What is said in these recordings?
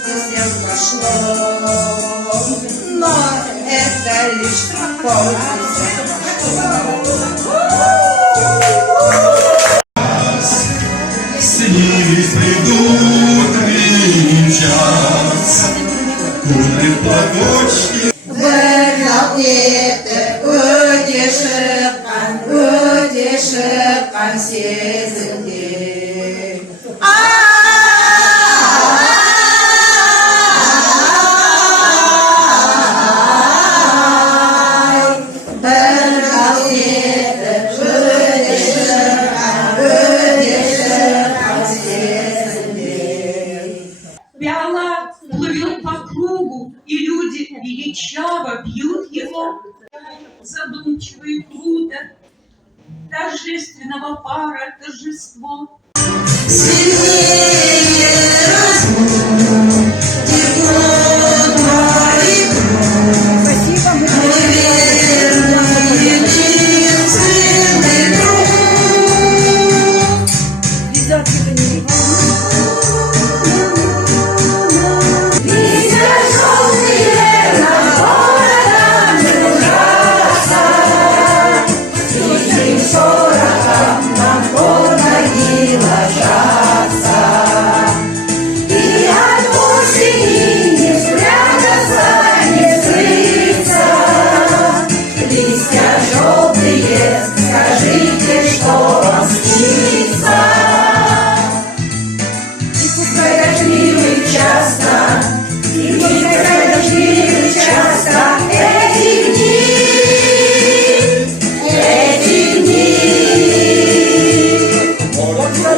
Всем пошло, но это лишь полчаса. Снились придут час, кудры платочки. Утешит сезонный. Вяло плывет по кругу, и люди величаво бьют его. Задумчивые круто, торжественного пара торжество.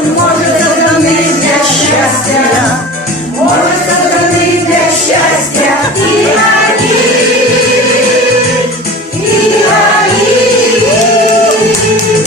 Может, это для счастья, может,